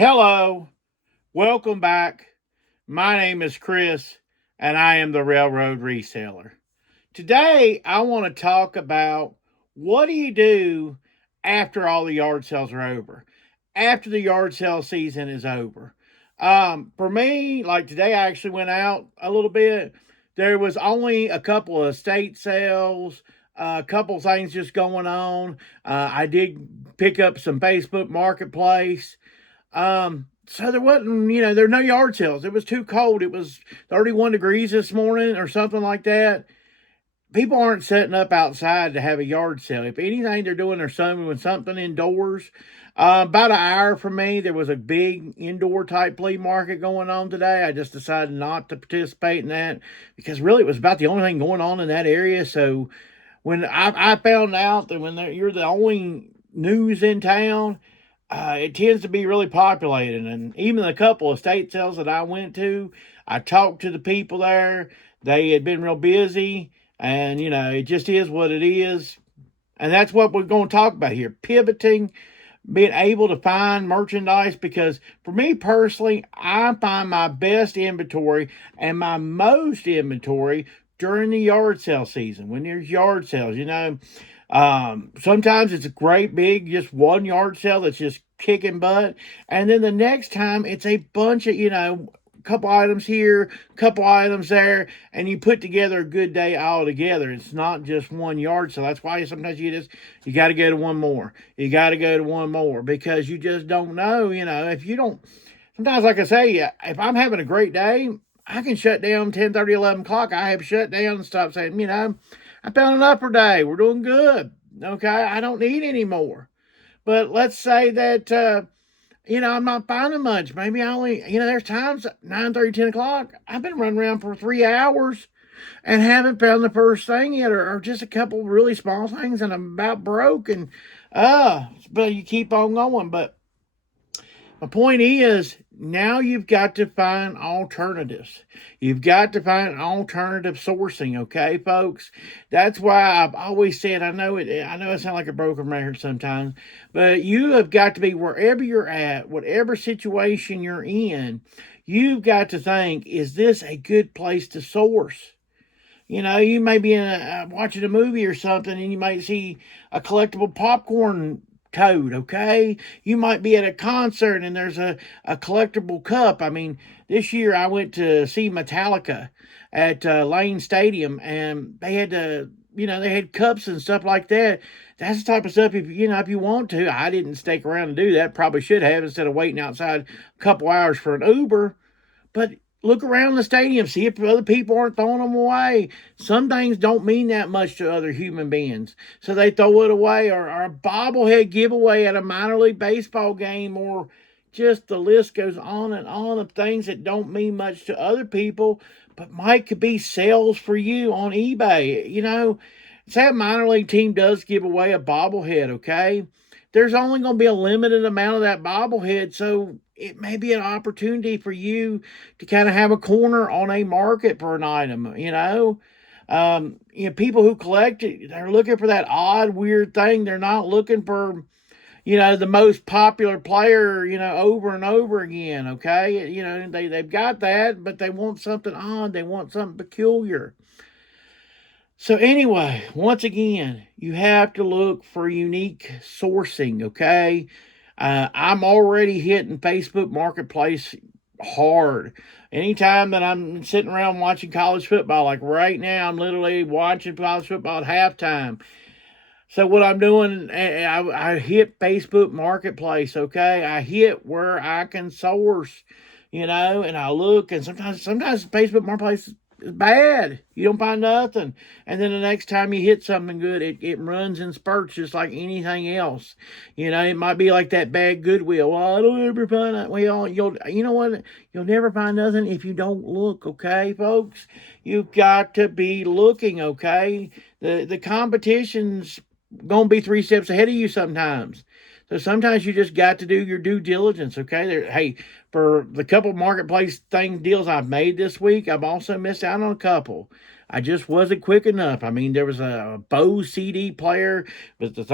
Hello, welcome back. My name is Chris, and I am the Railroad Reseller. Today, I want to talk about what do you do after all the yard sales are over, after the yard sale season is over. For me, like today, I actually went out a little bit. There was only a couple of estate sales, a couple things just going on. I did pick up some Facebook Marketplace. So there wasn't, there were no yard sales. It was too cold. It was 31 degrees this morning or something like that. People aren't setting up outside to have a yard sale. If anything, they're doing something indoors. About an hour from me, there was a big indoor type flea market going on today. I just decided not to participate in that because really it was about the only thing going on in that area. So when I found out that you're the only news in town, it tends to be really populated. And even a couple of state sales that I went to, I talked to the people there. They had been real busy, and it just is what it is. And that's what we're going to talk about here: pivoting, being able to find merchandise. Because for me personally, I find my best inventory and my most inventory during the yard sale season when there's yard sales. Sometimes it's a great big, just one yard sale that's just kicking butt. And then the next time it's a bunch of, couple items here, couple items there, and you put together a good day all together. It's not just one yard sale. That's why sometimes you got to go to one more. You got to go to one more because you just don't know, if you don't, sometimes, like I say, if I'm having a great day, I can shut down 10:30, 11 o'clock. I have shut down and stopped saying, I found an upper day. We're doing good. Okay. I don't need any more. But let's say that, I'm not finding much. Maybe I only, there's times 9:30, 10 o'clock. I've been running around for 3 hours and haven't found the first thing yet, or just a couple really small things, and I'm about broke. But you keep on going. But my point is, now you've got to find alternatives. You've got to find alternative sourcing, okay, folks? That's why I've always said, I know I sound like a broken record sometimes, but you have got to be wherever you're at, whatever situation you're in, you've got to think, is this a good place to source? You may be watching a movie or something, and you might see a collectible popcorn toad, okay? You might be at a concert and there's a collectible cup. I mean, this year I went to see Metallica at Lane Stadium, and they had cups and stuff like that. That's the type of stuff, if you want to. I didn't stick around to do that. Probably should have, instead of waiting outside a couple hours for an Uber. But look around the stadium, see if other people aren't throwing them away. Some things don't mean that much to other human beings, so they throw it away. Or a bobblehead giveaway at a minor league baseball game, or just the list goes on and on of things that don't mean much to other people, but could be sales for you on eBay. Say a minor league team does give away a bobblehead, okay? There's only going to be a limited amount of that bobblehead, so it may be an opportunity for you to kind of have a corner on a market for an item. People who collect it, they're looking for that odd, weird thing. They're not looking for, the most popular player, over and over again. Okay, they've got that, but they want something odd. They want something peculiar. So anyway, once again, you have to look for unique sourcing, okay? I'm already hitting Facebook Marketplace hard. Anytime that I'm sitting around watching college football, like right now, I'm literally watching college football at halftime. So what I'm doing, I hit Facebook Marketplace, okay? I hit where I can source, and I look, and sometimes Facebook Marketplace is bad. You don't find nothing. And then the next time you hit something good, it runs in spurts just like anything else. It might be like that bad Goodwill. Well, I don't ever find that. Well, you know what? You'll never find nothing if you don't look, okay, folks? You've got to be looking, okay? The competition's going to be 3 steps ahead of you sometimes. So sometimes you just got to do your due diligence, okay? Hey, for the couple marketplace deals I've made this week, I've also missed out on a couple. I just wasn't quick enough. I mean, there was a Bose CD player, but the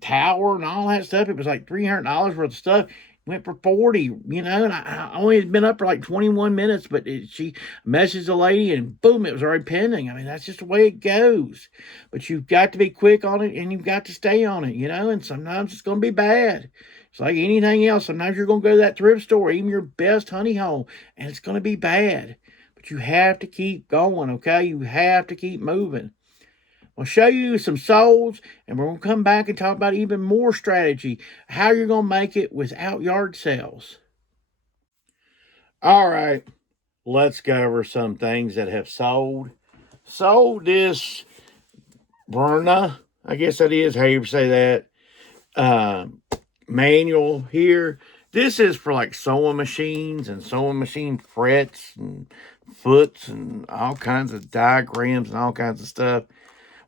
tower and all that stuff, it was like $300 worth of stuff. went for 40, you know, and I only had been up for like 21 minutes, but she messaged the lady and boom, it was already pending. I mean, that's just the way it goes. But you've got to be quick on it and you've got to stay on it, you know, and sometimes it's going to be bad. It's like anything else. Sometimes you're going to go to that thrift store, even your best honey hole, and it's going to be bad. But you have to keep going, okay? You have to keep moving. I'll show you some solds, and we're going to come back and talk about even more strategy, how you're going to make it without yard sales. All right, let's go over some things that have sold. Sold this Byrna, I guess that is how you say that, manual here. This is for like sewing machines and sewing machine frets and foots and all kinds of diagrams and all kinds of stuff.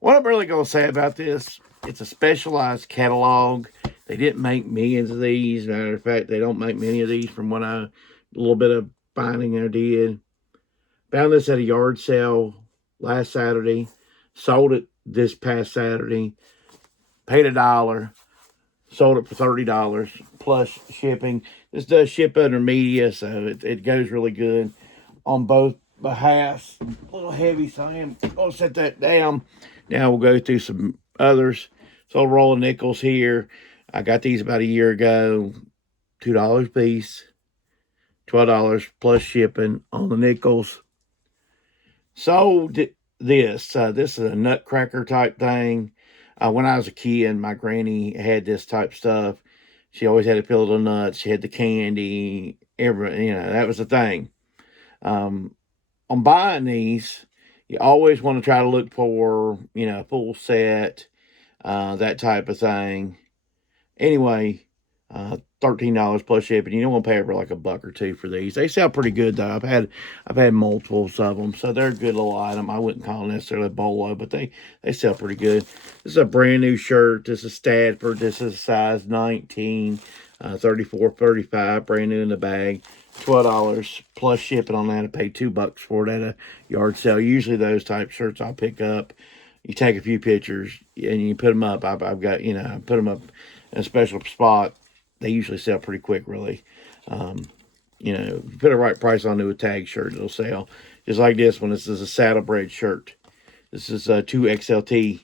What I'm really going to say about this, it's a specialized catalog. They didn't make millions of these. Matter of fact, they don't make many of these from what a little bit of finding I did. Found this at a yard sale last Saturday. Sold it this past Saturday. Paid $1. Sold it for $30 plus shipping. This does ship under media, so it goes really good on both behalves. A little heavy, so I am going to set that down. Now we'll go through some others. Sold a roll of nickels here. I got these about a year ago. $2 a piece. $12 plus shipping on the nickels. Sold this. This is a nutcracker type thing. When I was a kid, my granny had this type stuff. She always had a fill of the nuts. She had the candy. That was the thing. On buying these, you always want to try to look for, a full set, that type of thing. Anyway, $13 plus shipping. You don't want to pay over like $1 or $2 for these. They sell pretty good though. I've had multiples of them, so they're a good little item. I wouldn't call them necessarily a bolo, but they sell pretty good. This is a brand new shirt. This is Stadford. This is size 19, 34, 35, brand new in the bag. $12 plus shipping on that. I paid $2 for it at a yard sale. Usually those type shirts I'll pick up. You take a few pictures and you put them up. I've got, put them up in a special spot. They usually sell pretty quick, really. Put a right price on to a tag shirt, it'll sell. Just like this one. This is a Saddlebred shirt. This is 2XLT.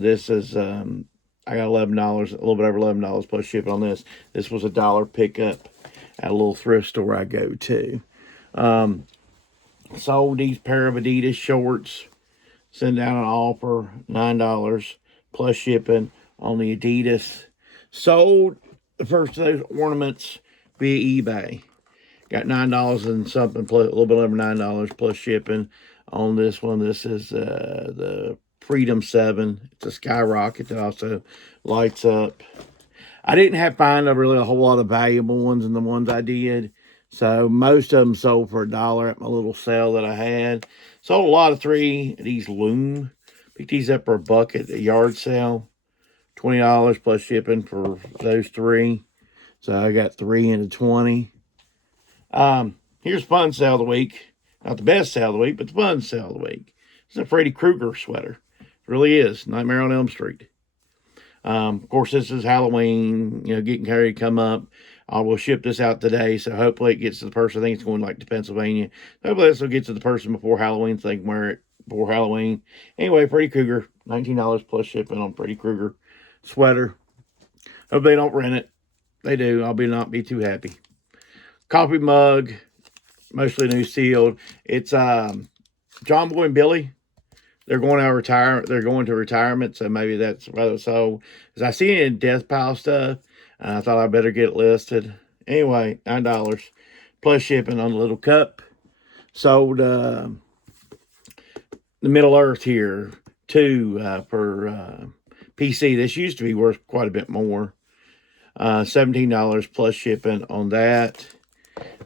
This is, I got $11, a little bit over $11 plus shipping on this. This was $1 pickup at a little thrift store I go to. Sold these pair of Adidas shorts. Send out an offer, $9 plus shipping on the Adidas. Sold the first of those ornaments via eBay. Got $9 and something, plus a little bit over $9 plus shipping on this one. This is the Freedom 7. It's a skyrocket that also lights up. I didn't find really a whole lot of valuable ones in the ones I did. So most of them sold for $1 at my little sale that I had. Sold a lot of these Loom. Picked these up for $1 at the yard sale. $20 plus shipping for those 3. So I got 3 into 20. Here's fun sale of the week. Not the best sale of the week, but the fun sale of the week. It's a Freddy Krueger sweater. It really is. Nightmare on Elm Street. Of course, this is Halloween, getting ready to come up. I will ship this out today, so hopefully it gets to the person. I think it's going to Pennsylvania. Hopefully this will get to the person before Halloween, so they can wear it before Halloween. Anyway, Freddy Krueger, $19 plus shipping on Freddy Krueger sweater. Hope they don't rent it. They do. I'll not be too happy. Coffee mug, mostly new sealed. It's John Boy and Billy. They're going to retire. They're going to retirement, so maybe that's why it's sold. Because I see it in death pile stuff, and I thought I better get it listed. Anyway, $9 plus shipping on the little cup. Sold the Middle Earth here, 2 for PC. This used to be worth quite a bit more. $17 plus shipping on that.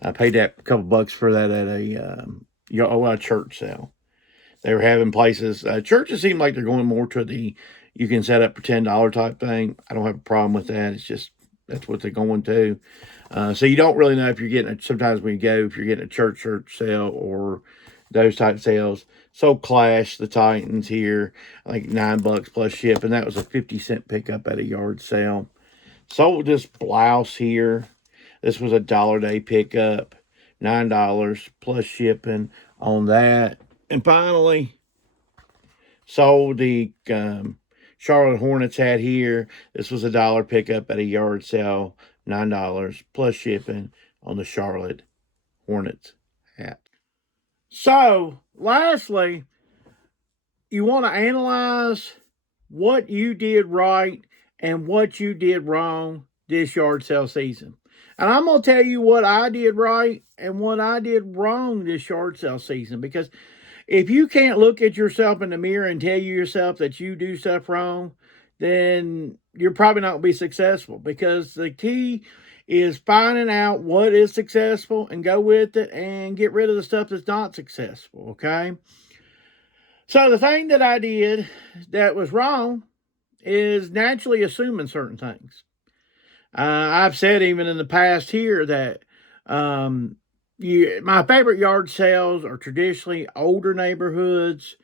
I paid that a couple bucks for that at a church sale. They were having places. Churches seem like they're going more to you can set up for $10 type thing. I don't have a problem with that. It's just, that's what they're going to. So you don't really know if you're getting sometimes when you go, if you're getting a church sale or those type sales. So Clash, the Titans here, like $9 plus ship. And that was a 50-cent pickup at a yard sale. Sold this blouse here. This was a $1 day pickup, $9 plus shipping on that. And finally, sold the Charlotte Hornets hat here. This was a $1 pickup at a yard sale, $9 plus shipping on the Charlotte Hornets hat. So, lastly, you want to analyze what you did right and what you did wrong this yard sale season. And I'm going to tell you what I did right and what I did wrong this yard sale season, because if you can't look at yourself in the mirror and tell yourself that you do stuff wrong, then you're probably not going to be successful, because the key is finding out what is successful and go with it and get rid of the stuff that's not successful, okay? So the thing that I did that was wrong is naturally assuming certain things. I've said even in the past here that my favorite yard sales are traditionally older neighborhoods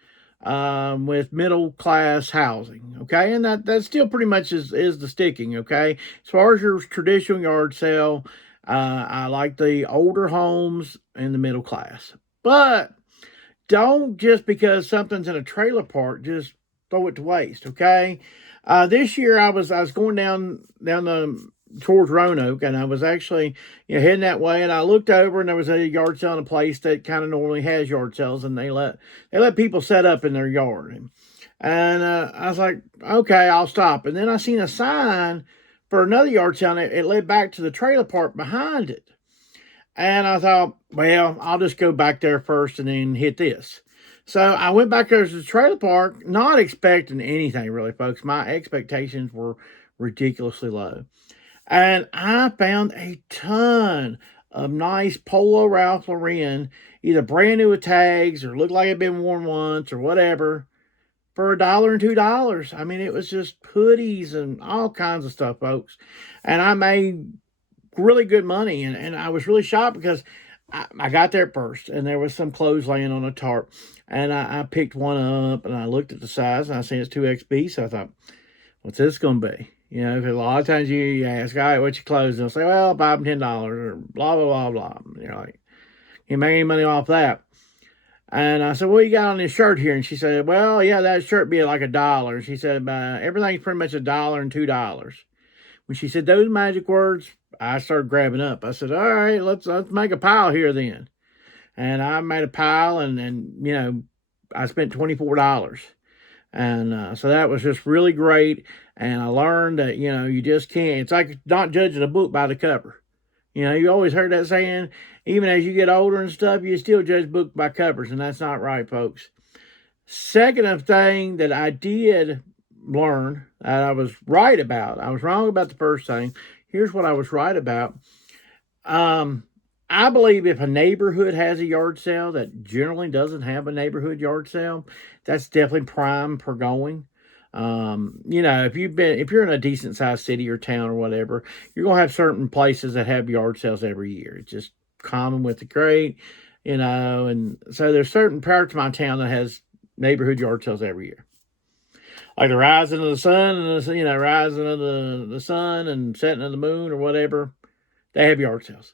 with middle class housing. Okay, and that still pretty much is the sticking. Okay, as far as your traditional yard sale, I like the older homes and the middle class. But don't just because something's in a trailer park just throw it to waste. Okay, this year I was going down the towards Roanoke, and I was actually heading that way, and I looked over, and there was a yard sale in a place that kind of normally has yard sales, and they let people set up in their yard, and I was like, okay, I'll stop. And then I seen a sign for another yard sale, and it led back to the trailer park behind it, and I thought, well, I'll just go back there first and then hit this. So I went back there to the trailer park, not expecting anything really, folks. My expectations were ridiculously low. And I found a ton of nice Polo Ralph Lauren, either brand new with tags or looked like it had been worn once or whatever, for $1 and $2. I mean, it was just hoodies and all kinds of stuff, folks. And I made really good money. And I was really shocked because I got there first, and there was some clothes laying on a tarp. And I picked one up, and I looked at the size, and I seen it's 2XB. So I thought, what's this going to be? Because a lot of times you ask, all right, what's your clothes? And they'll say, well, $5 and $10 or blah, blah, blah, blah. And you're like, you make any money off that? And I said, what you got on this shirt here? And she said, well, yeah, that shirt be like $1. She said, everything's pretty much $1 and $2. When she said those magic words, I started grabbing up. I said, all right, let's make a pile here then. And I made a pile, and I spent $24. And so that was just really great. And I learned that, you just can't. It's like not judging a book by the cover. You always heard that saying, even as you get older and stuff, you still judge book by covers. And that's not right, folks. Second thing that I did learn that I was right about. I was wrong about the first thing. Here's what I was right about. I believe if a neighborhood has a yard sale that generally doesn't have a neighborhood yard sale, that's definitely prime for going. If you're in a decent sized city or town or whatever, you're gonna have certain places that have yard sales every year. It's just common with the great, and so there's certain parts of my town that has neighborhood yard sales every year. Like the rising of the sun and rising of the sun and setting of the moon or whatever, they have yard sales.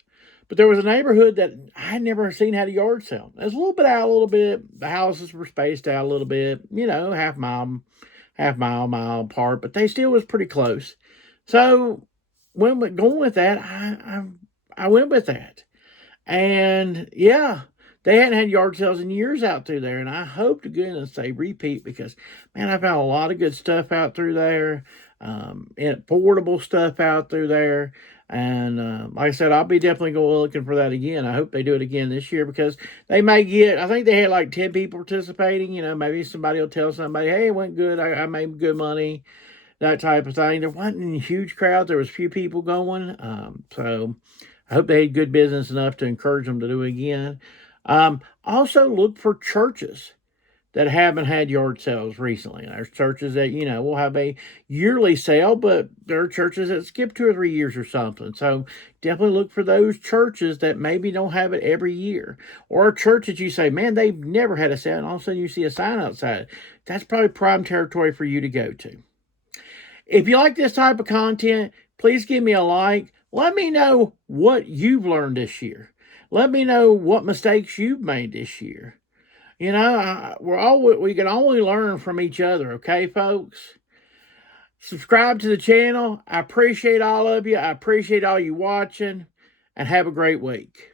But there was a neighborhood that I had never seen had a yard sale. It was a little bit out, a little bit. The houses were spaced out a little bit, half mile apart, but they still was pretty close. So when going with that, I went with that. And yeah, they hadn't had yard sales in years out through there. And I hope to goodness they repeat, because, man, I found a lot of good stuff out through there, and affordable stuff out through there. And like I said, I'll be definitely going looking for that again. I hope they do it again this year, because they may get, I think they had like 10 people participating. Maybe somebody will tell somebody, hey, it went good. I made good money, that type of thing. There wasn't a huge crowd. There was a few people going. So I hope they had good business enough to encourage them to do it again. Also look for churches that haven't had yard sales recently. There's churches that, will have a yearly sale, but there are churches that skip 2 or 3 years or something. So definitely look for those churches that maybe don't have it every year. Or a church that you say, man, they've never had a sale, and all of a sudden you see a sign outside. That's probably prime territory for you to go to. If you like this type of content, please give me a like, Let me know what you've learned this year. Let me know what mistakes you've made this year. You know, we can only learn from each other, okay, folks? Subscribe to the channel. I appreciate all of you. I appreciate all you watching, and have a great week.